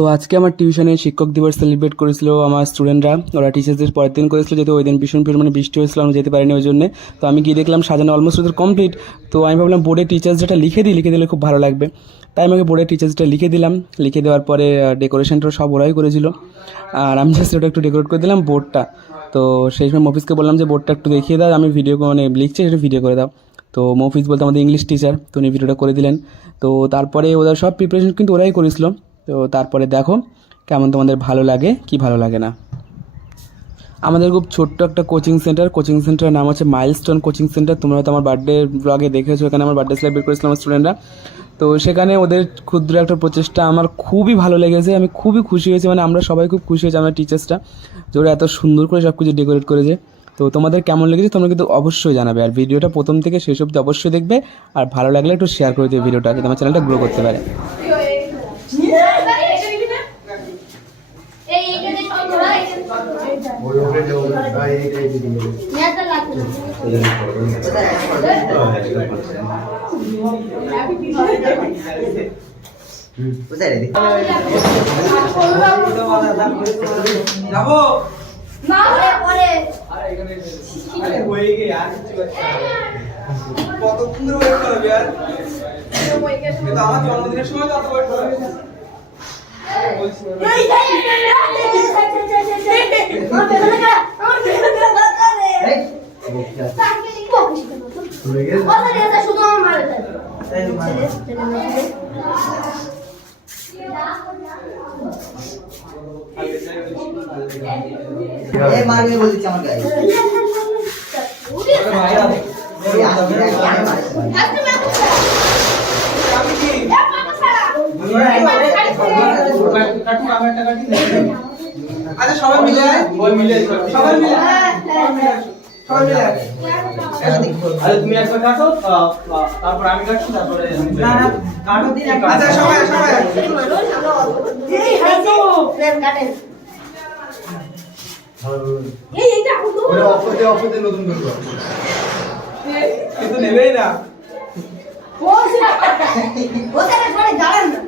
তো আজকে আমার টিউশনে শিক্ষক দিবস সেলিব্রেট করেছিল আমার স্টুডেন্টরা। ওরা টিচার্সদের পরের দিন করেছিল, যেহেতু ওই দিন ভীষণ পরিমাণে বৃষ্টি হয়েছিল আমি যেতে পারিনি ওই জন্য। তো আমি গিয়ে দেখলাম সাজানো অলমোস্ট ওদের কমপ্লিট তো আমি ভাবলাম বোর্ডে টিচার্স যেটা লিখে দিই, লিখে দিলে খুব ভালো লাগবে। তাই আমি বোর্ডে টিচার্সটা লিখে দিলাম। লিখে দেওয়ার পরে ডেকোরেশনটা সব ওরাই করেছিল। আর আমি জাস্ট ওটা একটু ডেকোরেট করে দিলাম বোর্ডটা তো সেই সময় মফিসকে বললাম যে বোর্ডটা একটু দেখিয়ে দাও, আমি ভিডিও মানে লিখছি, সেটা ভিডিও করে দাও। তো মফিজ বলতে আমাদের ইংলিশ টিচার তো উনি ভিডিওটা করে দিলেন। তো তারপরে ওদের সব প্রিপারেশন কিন্তু ওরাই করেছিল। তো তারপরে দেখো কেমন তোমাদের ভালো লাগে, কি ভালো লাগে না। আমাদের খুব ছোট্ট একটা কোচিং সেন্টার কোচিং সেন্টারের নাম হচ্ছে মাইলস্টোন কোচিং সেন্টার তোমরা তো আমার বার্থডে ব্লগে দেখেছ, এখানে আমার বার্থডে সেলিব্রেট করেছিলাম আমার স্টুডেন্টরা তো সেখানে ওদের ক্ষুদ্র একটা প্রচেষ্টা, আমার খুবই ভালো লেগেছে, আমি খুবই খুশি হয়েছি মানে আমরা সবাই খুব খুশি হয়েছি, আমরা টিচার্সটা যে ওরা এত সুন্দর করে সব কিছু ডেকোরেট করেছে। তো তোমাদের কেমন লেগেছে তোমরা কিন্তু অবশ্যই জানাবে, আর ভিডিওটা প্রথম থেকে শেষ অবধি অবশ্যই দেখবে, আর ভালো লাগলে একটু শেয়ার করে দেবে ভিডিওটা যাতে আমার চ্যানেলটা গ্রো করতে পারে এই এইটাতে সব ধরা এইটাতে নেতা লাগবে যাব না হলে পরে আরে হয়ে গে আর কিছু কতক্ষণ ধরে ওয়েট করবে আর আমার জন্মদিনের সময় তো অত ওয়েট করবে মারবে বলছি আমার গায়ে ভাই আছে এই আসবে না, আমি মারছি। আমি কি আচ্ছা না, না, আচ্ছা হুদু কিন্তু নেবেই না দাঁড়ান না মামা বলতে ও লিপে না এই কি রে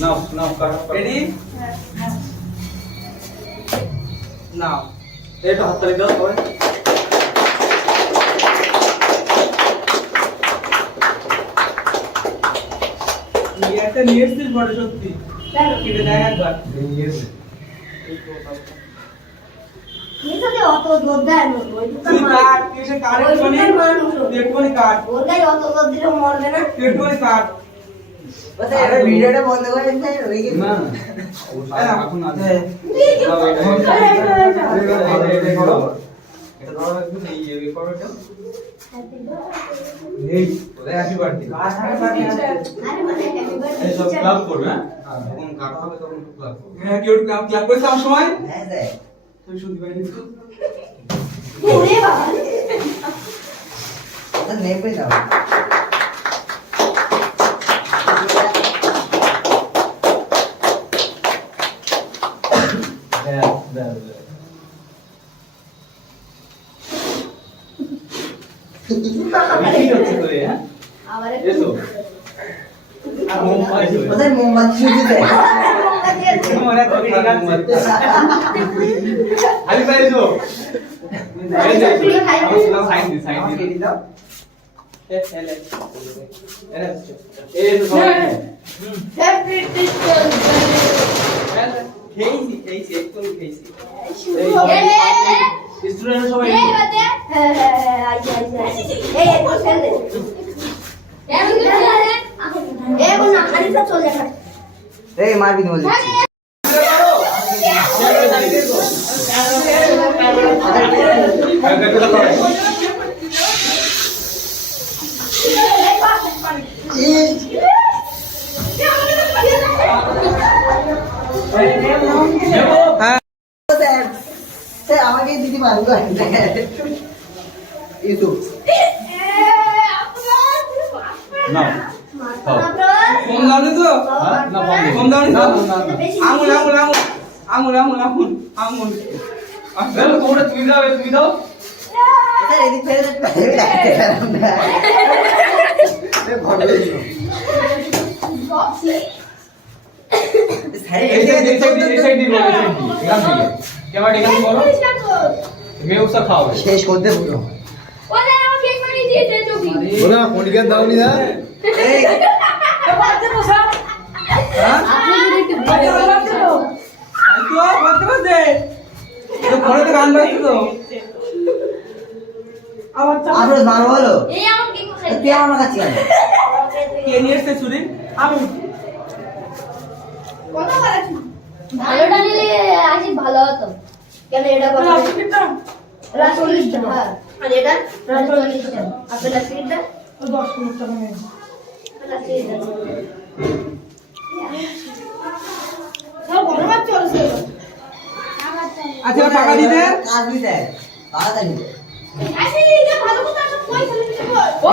নাও নাও কাটো রেডি নাও। এটা হাততালি দাও সবাই। এই একটা নিয়ে এসেছিস বড় সত্যি। কেটে দেখ একবার। নিসাতে অত দোদ দেয় না ওই তুই কাট এসে কাট একটুখানি কাট। ওর গায়ে অত দোদ দিলে মরবে না। একটুখানি কাট। ভিডিওটা বন্ধ করে দিন, ওই কি- না হ্যাঁ, এখন হ্যাঁ। এটা করো। ধরো, করো। একটু, এই এই করো এই ওদের হ্যাপি বার্থডে কাট কাটি আছে। আরে মানে happy birthday সব ক্লাব করবে হ্যাঁ আর যখন হবে তখন ক্লাব করবে হ্যাঁ কেউ ক্লাব ক্লাব করেছে আমার সময় হ্যাঁ, স্যার। তুই শুনতে পাইনি তো? ওরে বাবা না। হ্যাঁ পাইছো কোথায় মোমবাতি শুধু দেয়? লঙ্কা দিয়ে দিই। ওরা তো ঠিক আছে আলি পাইছো এই যে সাইন দি সাইন আমাকে দি এটি দাও। এই তো সবাই Happy teacher day। খেয়েছি খেয়েছি একদম খেয়েছি এ, এ, এ, এ। স্টুডেন্ট সবাই এই বাদে হ্যাঁ হ্যাঁ আমাকে দিতে পারব ইউটিউব না তো ফোন দাওনি তো। আঙুল আঙুল আঙুল আঙুল আঙুল আঙুল আঙুল দাও স্যার এই সাইড এই সাইড এই সাইড দিয়ে বলো এখান থেকে। ক্যামেরা এখান বলো। মেউসা খাও শেষ করতে বলে। কোনদিকে দাওনি না? এই। আই তো। বলতে বলতে তো ঘরে তো গান বাজছে তো। আপনার ভালো হলো। তুই আমার কাছে কে নিয়ে এসছে চুরি? আমি। ভালোটা নিলে আজ ভালো হতো। কেন এটা কত চল্লিশটা হ্যাঁ। আর এটা? চল্লিশটা আর প্লাস্টিকটা দশ মিনিট আচ্ছা টাকা দিতে? কাজ দিতে ও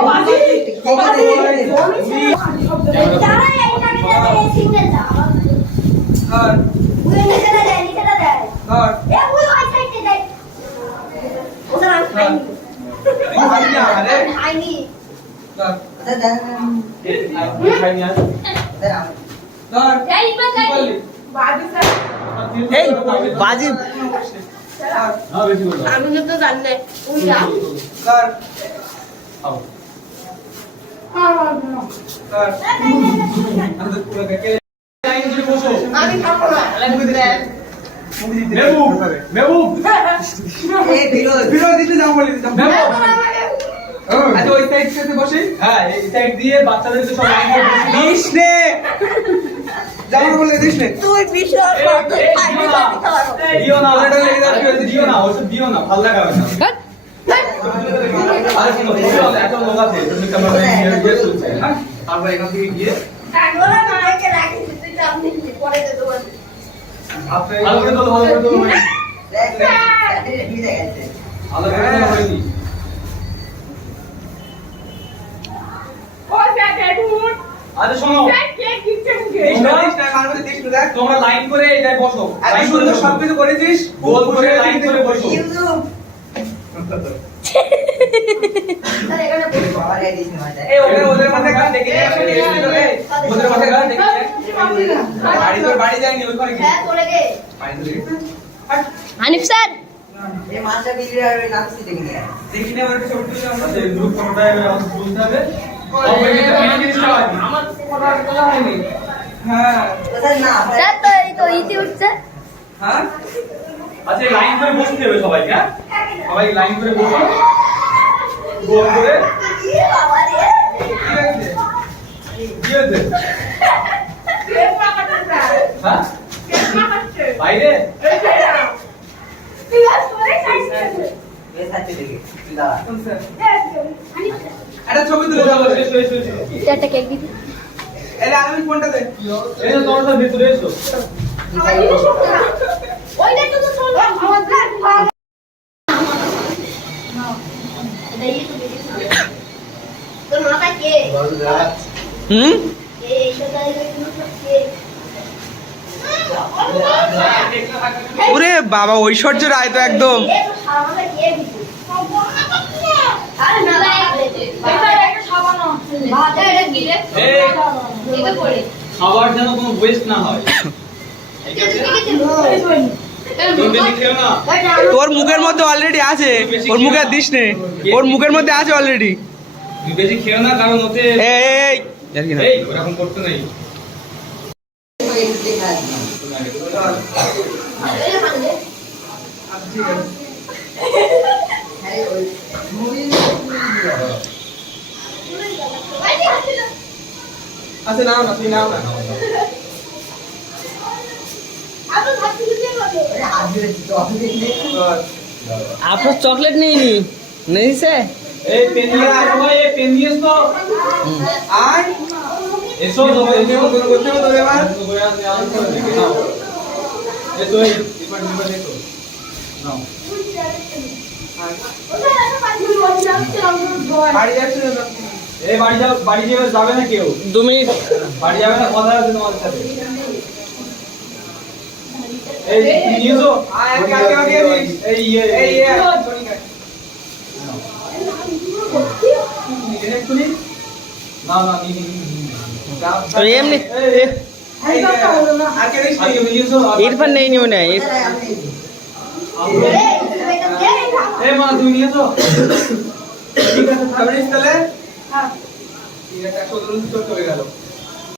ঠিক আছে যারা এইটা নিতে এই সিগন্যালটা ধর ওই নিচেটা দেয় নিচেটা দেয় ধর এ ওই ওই সাইডে দেয় ওটা আমি খাইনি খাইনি আরে। খাইনি ধর স্যার দেখেন খাইনি আজ স্যার আমার ধর এই ইমান কি খাইনি বললি এই বাজি ধর না বেশি বলো আমি তো জানি না উল্টা ধর খাও ধর আমি তো পুরো দেখে লাইন ধরে বসো। আমি খাব না। মেহবুব মেহবুব এই বিরোধ। ভিডিও দিতে যাও বলে মেহবুব আচ্ছা ওই সাইড থেকে বসি। হ্যাঁ এই সাইড দিয়ে বাচ্চাদেরকে সব লাইন করে দিস নে যাও বলে দিস নে তুই বিশাল এই, এই, দিও না। ওটা লেগে যাবে দিও না ওসব দিও না ভালো লাগাবে না। আরে শোনো দিও না এত লোক আছে তুমি ক্যামেরা নিয়ে গিয়ে চলছে হ্যাঁ। তারপর এখান থেকে গিয়ে ওরা নায়কে রাখি তুই সামনে পরে দে তোমার ভালো করে তোলো ভালো তোলো ভালো তোলো হয়নি শোনো। তোমরা লাইন করে এটাই বসো। করে সুন্দর সবকিছু করেছিস গোল করে লাইন করে বসো। হানিফ স্যার। তো এই হ্যাঁ আচ্ছা লাইন করে বসতে হবে হ্যাঁ? সবাই লাইন করে বসো। গোল করে বাবা রে কি হয়েছে কি হয়েছে হ্যাঁ? বাইরে? একটা ছবি তুলে এসো। একটা কেক দিদি এই আমি ফোনটা দে এই যে তোমরা ভিতরে এসো। ওই দেখ তো শোন আমার ব্যাগ ভাগ তোর মাথা কে হুম? ওরে বাবা ঐশ্বর্য রায় তো একদম। এ তো সারা মাথা কে দিছে আরে না না এটা একটা সাবান ভাত এটা কি রে এই এটা পড়ে খাবার যেন কোনো ওয়েস্ট না হয়। তোর মুখের মধ্যে অলরেডি আছে। ওর মুখে আর দিস নে। ওর মুখের মধ্যে আছে অলরেডি তুমি বেশি খেও না কারণ ওতে এই আর কি না। এই ওরকম করতে নেই। একটু আচ্ছা আচ্ছা নাও না তুই নাও না। দেখলে ধর। আপনার চকলেট নেইনি নেই সে এই পেন নিয়ে আসো এই পেন নিয়ে এসো আয় এসো তো করতে হবে তোর এবার নাও তো এই এবার এবার দেখো নাও বাড়ি যাচ্ছে না এই বাড়ি যাও বাড়ি দিয়ে যাবে না কেউ দু মিনিট বাড়ি যাবে না কথা আছে তোমাদের সাথে এই তুমি নিয়েছো আয়, আগে, আগে। এই ইয়ে এই এই সরি গাই নিয়ে এক্ষুনি না না নিয়ে নিয়ে তো এমনি ইরফান নেই নি ইর- এই মা তুমি নিয়েছো ঠিক আছে চলে গেল